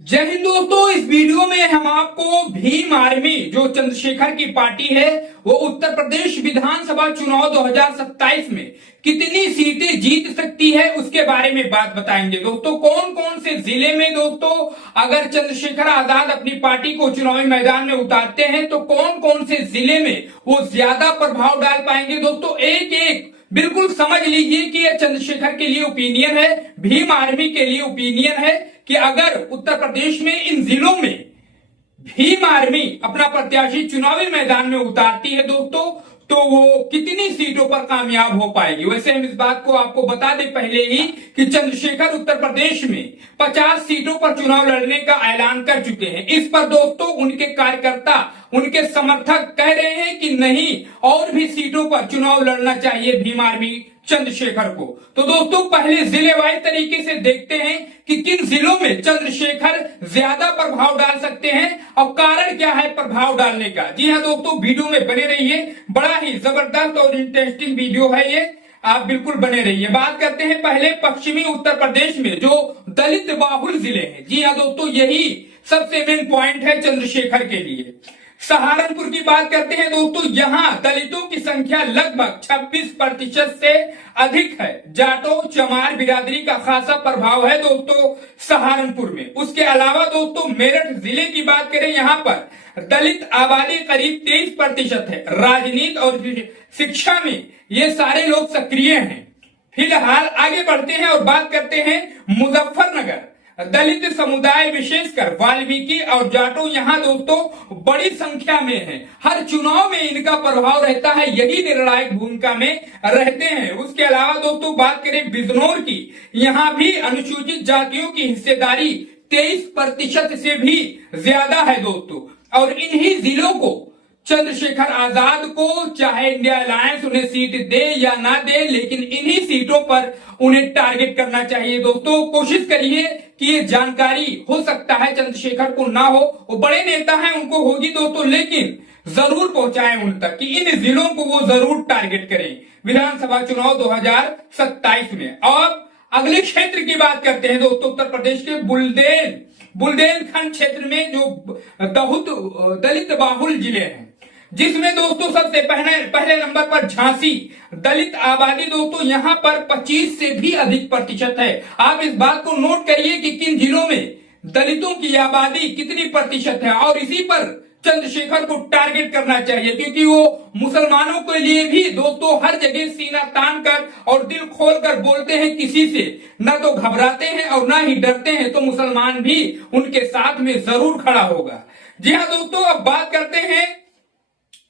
जय हिंद दोस्तों। इस वीडियो में हम आपको भीम आर्मी जो चंद्रशेखर की पार्टी है वो उत्तर प्रदेश विधानसभा चुनाव 2027 में कितनी सीटें जीत सकती है उसके बारे में बात बताएंगे। दोस्तों कौन कौन से जिले में दोस्तों अगर चंद्रशेखर आजाद अपनी पार्टी को चुनावी मैदान में उतारते हैं तो कौन कौन से जिले में वो ज्यादा प्रभाव डाल पाएंगे। दोस्तों एक एक बिल्कुल समझ लीजिए कि यह चंद्रशेखर के लिए ओपिनियन है, भीम आर्मी के लिए ओपिनियन है कि अगर उत्तर प्रदेश में इन जिलों में भीम आर्मी अपना प्रत्याशी चुनावी मैदान में उतारती है दोस्तों तो वो कितनी सीटों पर कामयाब हो पाएगी। वैसे हम इस बात को आपको बता दें पहले ही कि चंद्रशेखर उत्तर प्रदेश में 50 सीटों पर चुनाव लड़ने का ऐलान कर चुके हैं। इस पर दोस्तों उनके कार्यकर्ता, उनके समर्थक कह रहे हैं कि नहीं और भी सीटों पर चुनाव लड़ना चाहिए भीम आर्मी चंद्रशेखर को। तो दोस्तों पहले जिले वाइज तरीके से देखते हैं कि किन जिलों में चंद्रशेखर ज्यादा प्रभाव डाल सकते हैं और कारण क्या है प्रभाव डालने का। जी हाँ दोस्तों, वीडियो में बने रहिए, बड़ा ही जबरदस्त और इंटरेस्टिंग वीडियो है ये, आप बिल्कुल बने रहिए। बात करते हैं पहले पश्चिमी उत्तर प्रदेश में जो दलित बाहुल जिले हैं। जी हाँ दोस्तों, यही सबसे मेन पॉइंट है चंद्रशेखर के लिए। सहारनपुर की बात करते हैं दोस्तों, यहां दलितों की संख्या लगभग 26% से अधिक है। जाटो चमार बिरादरी का खासा प्रभाव है दोस्तों सहारनपुर में। उसके अलावा दोस्तों मेरठ जिले की बात करें, यहां पर दलित आबादी करीब 23% है। राजनीति और शिक्षा में ये सारे लोग सक्रिय हैं। फिलहाल आगे बढ़ते हैं और बात करते हैं मुजफ्फरनगर। दलित समुदाय विशेषकर वाल्मीकि और जाटो यहाँ दोस्तों बड़ी संख्या में है। हर चुनाव में इनका प्रभाव रहता है, यही निर्णायक भूमिका में रहते हैं। उसके अलावा दोस्तों बात करें बिजनौर की, यहाँ भी अनुसूचित जातियों की हिस्सेदारी 23% से भी ज्यादा है दोस्तों। और इन्हीं जिलों को चंद्रशेखर आजाद को चाहे इंडिया अलायंस उन्हें सीट दे या ना दे, लेकिन इन्हीं सीटों पर उन्हें टारगेट करना चाहिए। दोस्तों कोशिश करिए कि ये जानकारी हो सकता है चंद्रशेखर को ना हो, वो बड़े नेता हैं उनको होगी दोस्तों, लेकिन जरूर पहुंचाएं उन तक कि इन जिलों को वो जरूर टारगेट करें विधानसभा चुनाव 2027 में। अब अगले क्षेत्र की बात करते हैं दोस्तों, उत्तर प्रदेश के बुंदेलखंड क्षेत्र में जो दलित बाहुल जिले हैं, जिसमें दोस्तों सबसे पहले नंबर पर झांसी दलित आबादी दोस्तों यहाँ पर 25 से भी अधिक प्रतिशत है। आप इस बात को नोट करिए कि किन जिलों में दलितों की आबादी कितनी प्रतिशत है और इसी पर चंद्रशेखर को टारगेट करना चाहिए, क्योंकि वो मुसलमानों के लिए भी दोस्तों हर जगह सीना तान कर और दिल खोल कर बोलते हैं, किसी से न तो घबराते हैं और न ही डरते हैं, तो मुसलमान भी उनके साथ में जरूर खड़ा होगा। जी हाँ दोस्तों, अब बात करते हैं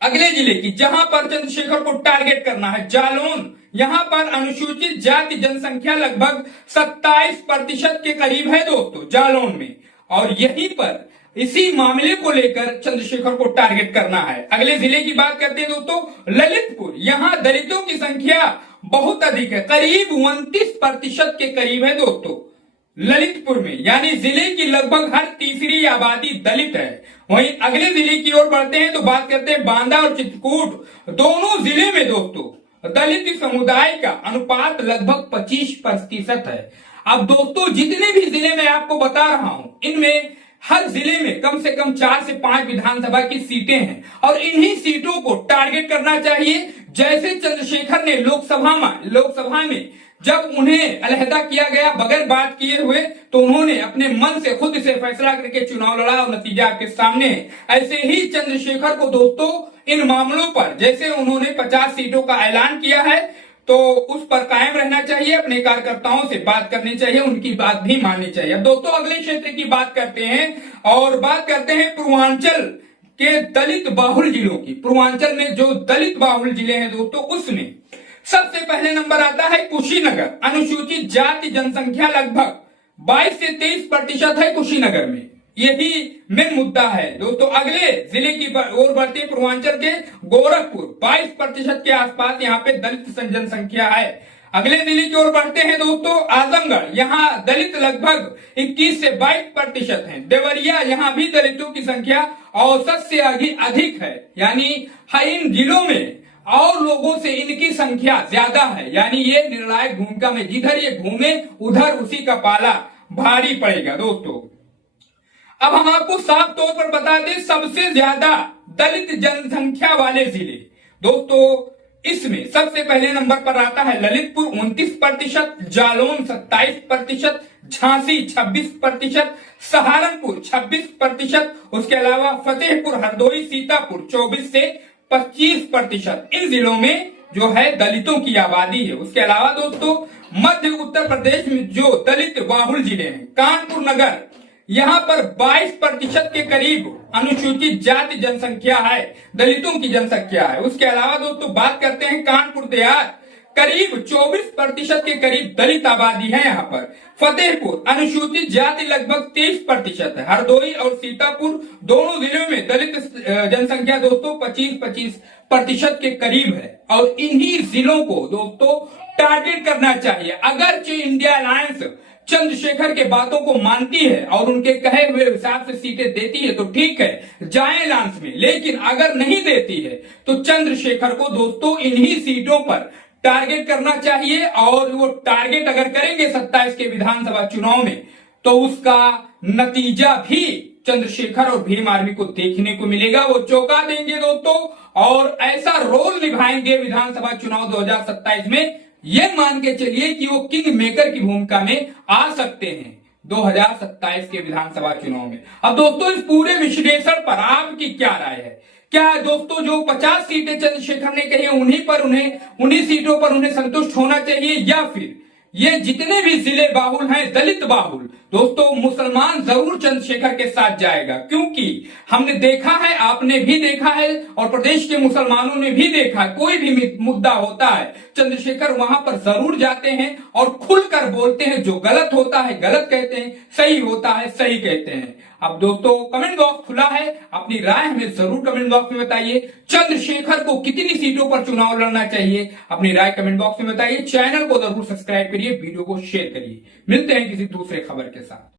अगले जिले की जहां पर चंद्रशेखर को टारगेट करना है, जालौन। यहां पर अनुसूचित जाति जनसंख्या लगभग 27% के करीब है दोस्तों जालौन में, और यहीं पर इसी मामले को लेकर चंद्रशेखर को टारगेट करना है। अगले जिले की बात करते हैं दोस्तों ललितपुर। यहां दलितों की संख्या बहुत अधिक है, करीब 29% के करीब है दोस्तों ललितपुर में, यानी जिले की लगभग हर तीसरी आबादी दलित है। वहीं अगले जिले की ओर बढ़ते हैं तो बात करते हैं बांदा और चित्रकूट। दोनों जिले में दोस्तों दलित समुदाय का अनुपात लगभग 25% है। अब दोस्तों जितने भी जिले मैं आपको बता रहा हूं, इनमें हर जिले में कम से कम 4 से 5 विधानसभा की सीटें हैं और इन्हीं सीटों को टारगेट करना चाहिए। जैसे चंद्रशेखर ने लोकसभा में जब उन्हें अलहदा किया गया बगैर बात किए हुए, तो उन्होंने अपने मन से खुद से फैसला करके चुनाव लड़ा और नतीजा आपके सामने है। ऐसे ही चंद्रशेखर को दोस्तों इन मामलों पर जैसे उन्होंने 50 सीटों का ऐलान किया है तो उस पर कायम रहना चाहिए, अपने कार्यकर्ताओं से बात करनी चाहिए, उनकी बात भी माननी चाहिए। अब दोस्तों अगले क्षेत्र की बात करते हैं और बात करते हैं पूर्वांचल के दलित बाहुल जिलों की। पूर्वांचल में जो दलित बाहुल जिले हैं दोस्तों, उसमें सबसे पहले नंबर आता है कुशीनगर। अनुसूचित जाति जनसंख्या लगभग 22 से 23% है कुशीनगर में, यही मेन मुद्दा है दोस्तों। अगले जिले की ओर बढ़ते पूर्वांचल के गोरखपुर, 22% के आसपास यहाँ पे दलित जनसंख्या है। अगले जिले की ओर बढ़ते हैं दोस्तों आजमगढ़, यहाँ दलित लगभग 21 से 22% है। देवरिया, यहाँ भी दलितों की संख्या औसत से अधिक है, यानी इन जिलों में और लोगों से इनकी संख्या ज्यादा है, यानी ये निर्णायक भूमिका में जिधर ये घूमे उधर उसी का पाला भारी पड़ेगा दोस्तों। अब हम आपको साफ तौर पर बता दें, सबसे ज्यादा दलित जनसंख्या वाले जिले दोस्तों, इसमें सबसे पहले नंबर पर आता है ललितपुर 29%, जालौन 27%, झांसी 26%, सहारनपुर 26%, उसके अलावा फतेहपुर, हरदोई, सीतापुर 24 से 25%। इन जिलों में जो है दलितों की आबादी है। उसके अलावा दोस्तों मध्य उत्तर प्रदेश में जो दलित बाहुल जिले हैं, कानपुर नगर, यहाँ पर 22% के करीब अनुसूचित जाति जनसंख्या है, दलितों की जनसंख्या है। उसके अलावा दोस्तों बात करते हैं कानपुर देहात, करीब 24% के करीब दलित आबादी है यहाँ पर। फतेहपुर अनुसूचित जाति लगभग 23% है। हरदोई और सीतापुर दोनों जिलों में दलित जनसंख्या दोस्तों 25% के करीब है। और इन्हीं जिलों को दोस्तों टारगेट करना चाहिए। अगरचे इंडिया अलायंस चंद्रशेखर के बातों को मानती है और उनके कहे हुए हिसाब से सीटें देती है तो ठीक है, जाए अलायंस में, लेकिन अगर नहीं देती है तो चंद्रशेखर को दोस्तों इन्हीं सीटों पर टारगेट करना चाहिए। और वो टारगेट अगर करेंगे 27 के विधानसभा चुनाव में तो उसका नतीजा भी चंद्रशेखर और भीम आर्मी को देखने को मिलेगा। वो चौंका देंगे दोस्तों और ऐसा रोल निभाएंगे विधानसभा चुनाव 2027 में, ये मान के चलिए कि वो किंग मेकर की भूमिका में आ सकते हैं 2027 के विधानसभा चुनाव में। अब दोस्तों इस पूरे विश्लेषण पर आपकी क्या राय है? क्या दोस्तों जो 50 सीटें चंद्रशेखर ने कही उन्हीं सीटों पर उन्हें संतुष्ट होना चाहिए, या फिर ये जितने भी जिले बाहुल हैं, दलित बाहुल दोस्तों, मुसलमान जरूर चंद्रशेखर के साथ जाएगा? क्योंकि हमने देखा है, आपने भी देखा है और प्रदेश के मुसलमानों ने भी देखा है, कोई भी मुद्दा होता है चंद्रशेखर वहां पर जरूर जाते हैं और खुलकर बोलते हैं। जो गलत होता है गलत कहते हैं, सही होता है सही कहते हैं। अब दोस्तों कमेंट बॉक्स खुला है, अपनी राय हमें जरूर कमेंट बॉक्स में बताइए। चंद्रशेखर को कितनी सीटों पर चुनाव लड़ना चाहिए, अपनी राय कमेंट बॉक्स में बताइए। चैनल को जरूर सब्सक्राइब करिए, वीडियो को शेयर करिए। मिलते हैं किसी दूसरे खबर के साथ।